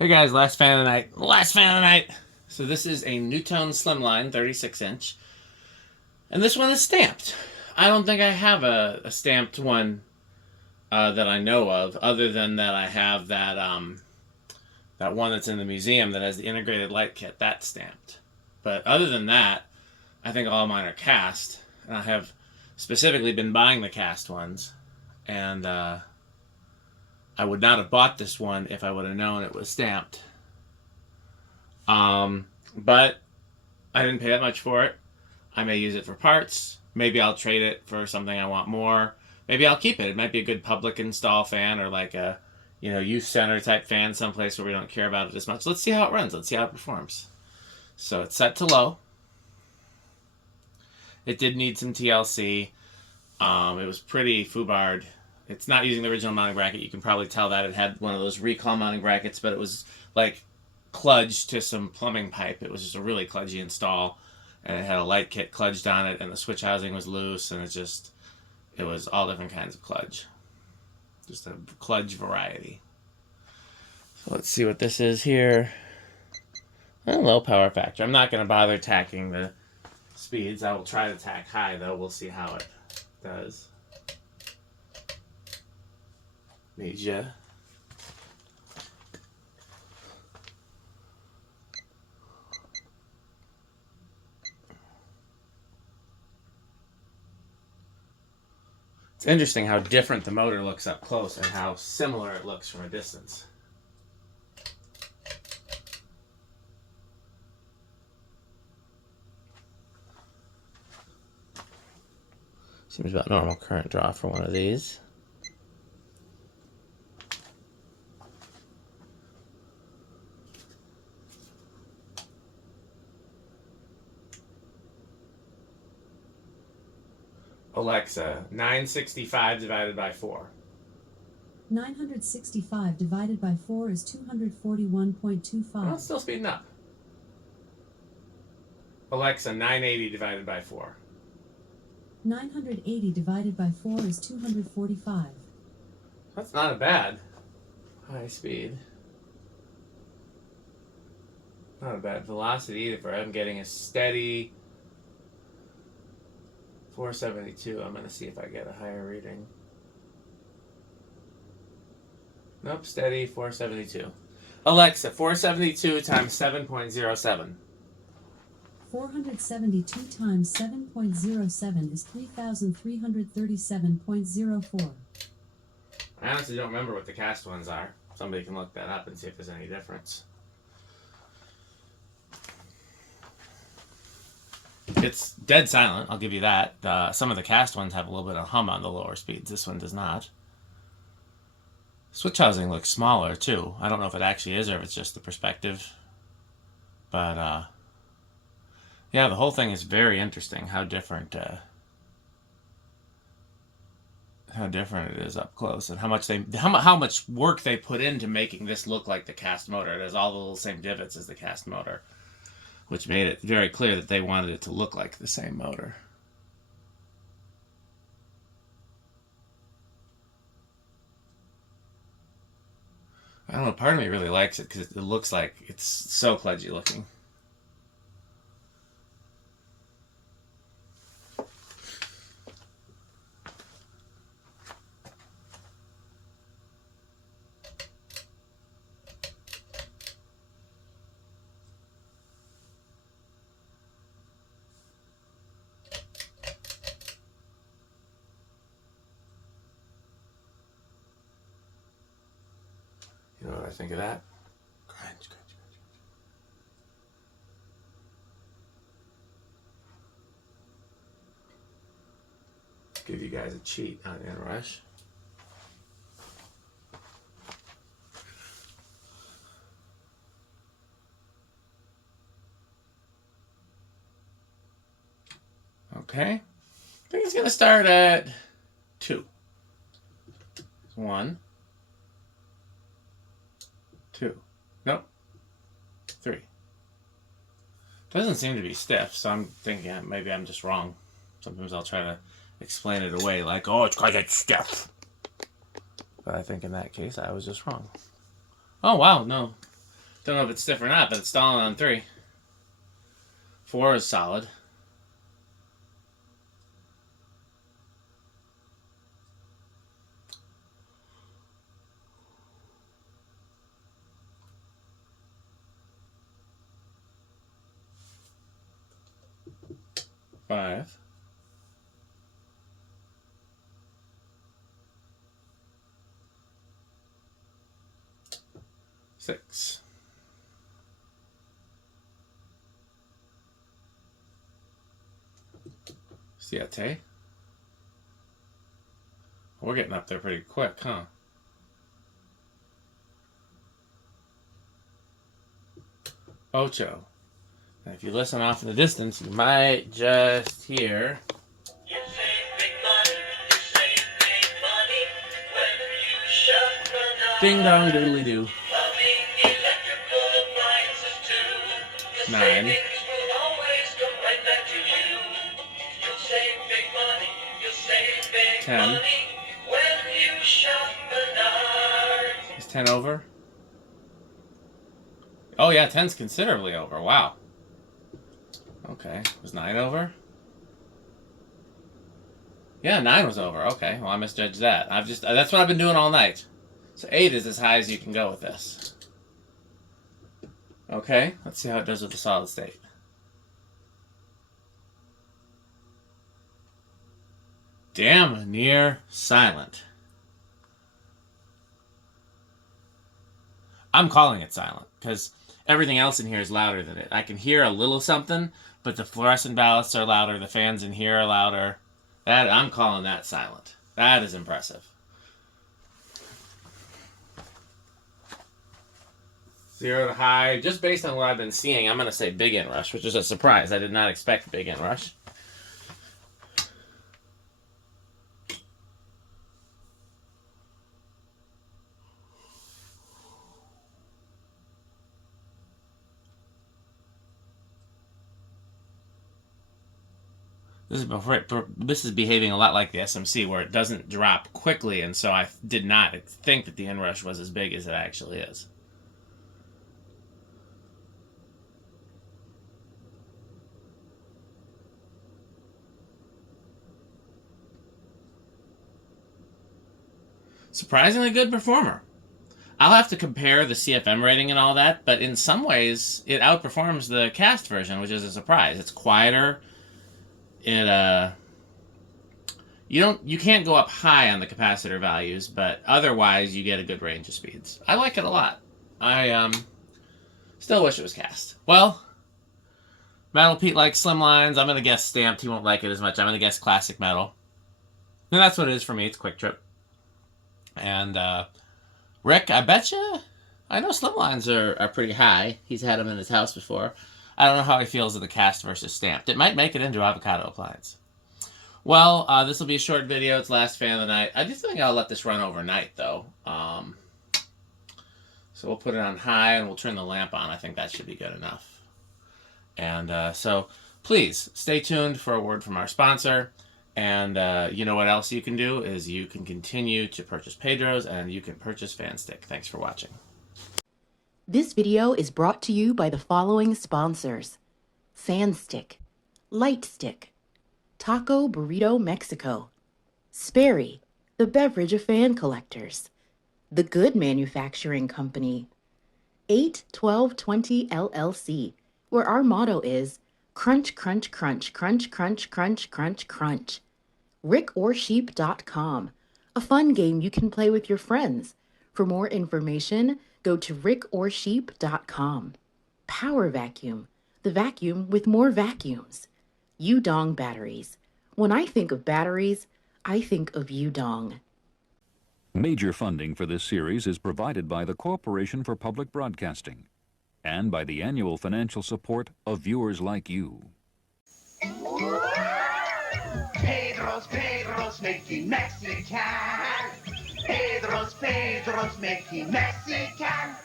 Hey guys, last fan of the night. Last fan of the night! So this is a Nutone Slimline 36 inch. And this one is stamped. I don't think I have a stamped one that I know of, other than that I have that one that's in the museum that has the integrated light kit. That's stamped. But other than that, I think all mine are cast. And I have specifically been buying the cast ones. And I would not have bought this one if I would have known it was stamped. But I didn't pay that much for it. I may use it for parts. Maybe I'll trade it for something I want more. Maybe I'll keep it. It might be a good public install fan, or like a, youth center type fan someplace where we don't care about it as much. Let's see how it runs. Let's see how it performs. So it's set to low. It did need some TLC. It was pretty foobarred. It's not using the original mounting bracket. You can probably tell that it had one of those recall mounting brackets, but it was like kludged to some plumbing pipe. It was just a really kludgy install, and it had a light kit kludged on it, and the switch housing was loose, and it was all different kinds of kludge. Just a kludge variety. So let's see what this is here. A low power factor. I'm not going to bother tacking the speeds. I will try to tack high, though. We'll see how it does. Media. It's interesting how different the motor looks up close and how similar it looks from a distance. Seems about normal current draw for one of these. Alexa, 965 divided by 4. 965 divided by 4 is 241.25. Well, it's still speeding up. Alexa, 980 divided by 4. 980 divided by 4 is 245. That's not a bad high speed. Not a bad velocity either for I'm getting a steady 472. I'm going to see if I get a higher reading. Nope, steady 472. Alexa, 472 times 7.07. 472 times 7.07 is 3,337.04. I honestly don't remember what the cast ones are. Somebody can look that up and see if there's any difference. It's dead silent, I'll give you that. Some of the cast ones have a little bit of hum on the lower speeds. This one does not. Switch housing looks smaller, too. I don't know if it actually is or if it's just the perspective. But, yeah, the whole thing is very interesting, how different it is up close, and how much work they put into making this look like the cast motor. It has all the little same divots as the cast motor, which made it very clear that they wanted it to look like the same motor. I don't know, part of me really likes it because it looks like it's so kludgy looking. You know what I think of that? Crunch, crunch, crunch. Give you guys a cheat on Inrush. Okay. I think it's going to start at 2. 1. 2. Nope. 3. Doesn't seem to be stiff, so I'm thinking maybe I'm just wrong. Sometimes I'll try to explain it away like, oh, it's because it's stiff. But I think in that case I was just wrong. Oh, wow, no. Don't know if it's stiff or not, but it's stalling on 3. 4 is solid. Five. Six. Siete. We're getting up there pretty quick, huh? Ocho. And if you listen off in the distance, you might just hear. You save big money, you save big money when you shop Menards. Ding dong doodly doo. Plumbing, electrical appliances too. 9. Will always come right back to you. You'll save big money, you'll save big 10. Money when you shop Menards. Is 10 over? Oh yeah, 10's considerably over. Wow. Okay. Was 9 over? Yeah, 9 was over. Okay. Well, I misjudged that. That's what I've been doing all night. So 8 is as high as you can go with this. Okay. Let's see how it does with the solid state. Damn near silent. I'm calling it silent because everything else in here is louder than it. I can hear a little something, but the fluorescent ballasts are louder. The fans in here are louder. I'm calling that silent. That is impressive. 0 to high. Just based on what I've been seeing, I'm going to say big inrush, which is a surprise. I did not expect big inrush. This is behaving a lot like the SMC, where it doesn't drop quickly, and so I did not think that the inrush was as big as it actually is. Surprisingly good performer. I'll have to compare the CFM rating and all that, but in some ways, it outperforms the cast version, which is a surprise. It's quieter. You can't go up high on the capacitor values, but otherwise you get a good range of speeds. I like it a lot. I still wish it was cast. Well, Metal Pete likes slimlines. I'm gonna guess stamped. He won't like it as much. I'm gonna guess classic metal. And that's what it is for me. It's Quick Trip. And Rick, I betcha. I know slimlines are pretty high. He's had them in his house before. I don't know how he feels of the cast versus stamped. It might make it into avocado appliance. Well, this will be a short video. It's last fan of the night. I do think I'll let this run overnight, though. So we'll put it on high, and we'll turn the lamp on. I think that should be good enough. And so please stay tuned for a word from our sponsor. And you know what else you can do is you can continue to purchase Pedro's, and you can purchase Fanstick. Thanks for watching. This video is brought to you by the following sponsors: Fanstick, Lightstick, Taco Burrito Mexico, Sperry, the beverage of fan collectors, The Good Manufacturing Company, 81220 LLC, where our motto is crunch, crunch, crunch, crunch, crunch, crunch, crunch, crunch. rickorsheep.com, a fun game you can play with your friends. For more information, go to rickorsheep.com. Power Vacuum, the vacuum with more vacuums. Yudong Batteries. When I think of batteries, I think of Yudong. Major funding for this series is provided by the Corporation for Public Broadcasting and by the annual financial support of viewers like you. Pedro's making Mexican. Pedro's making Mexican.